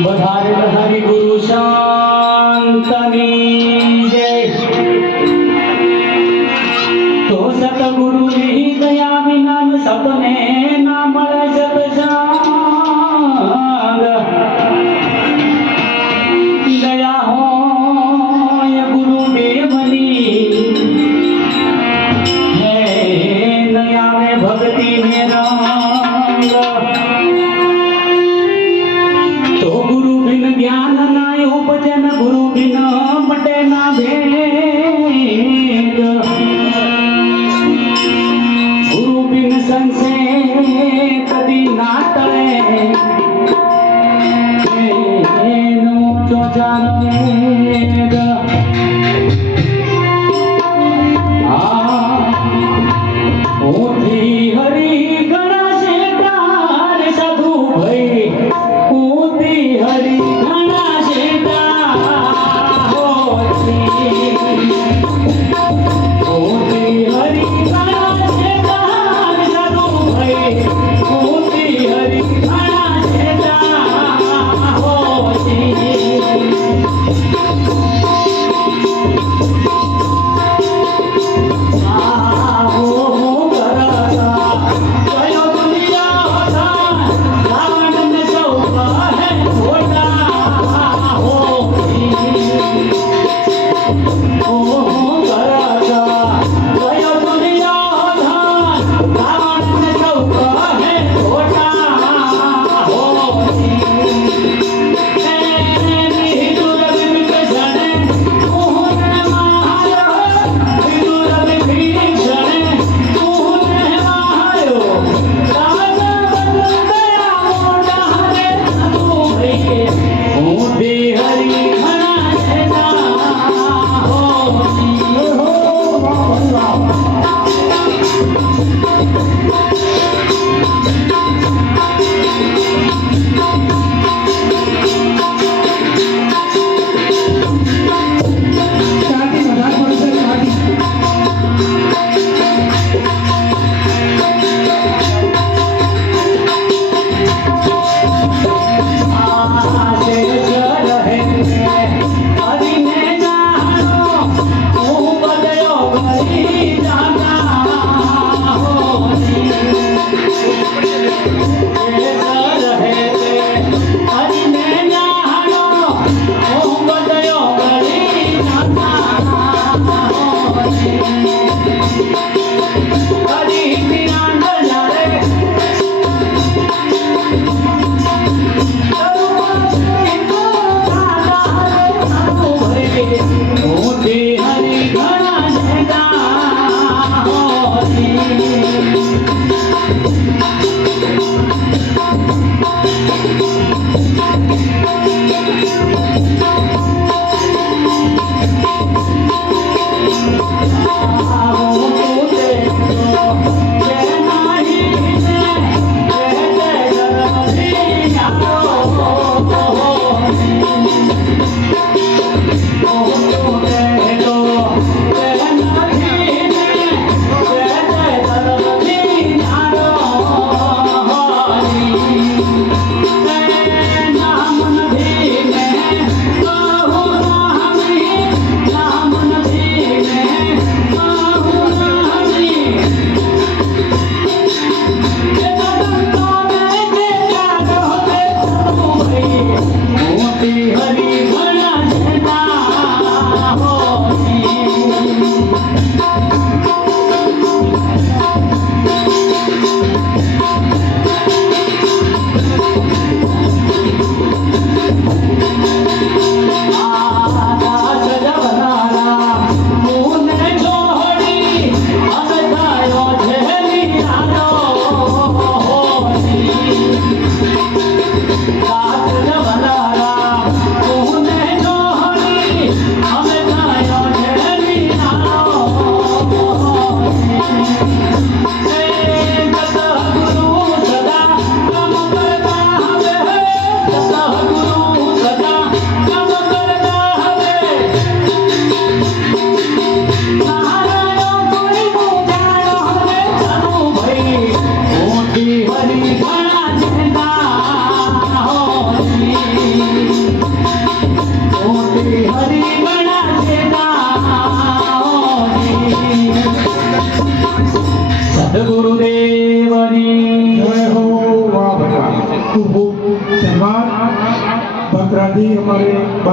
વધારે હરિ ગુરુ શાંતની. કદી ના તળે એનો ચોચાર Oh, સદગુરુદેવની જય હો વાહ ભગવાન ખૂબ ખૂબ ધન્યવાદ ભક્તરાજી અમારે